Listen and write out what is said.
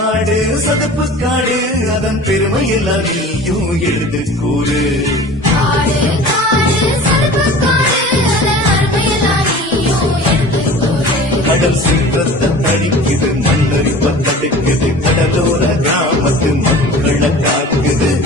காடு சதுப்பு காடு அதன் பெருமையெல்லாம் நீயும் எழுது கூறு. கடல் சீற்றத்தை தடிக்குது, மண்ணரிப்ப தடுக்குது, கடலோர கிராமத்து மக்களை காக்குது.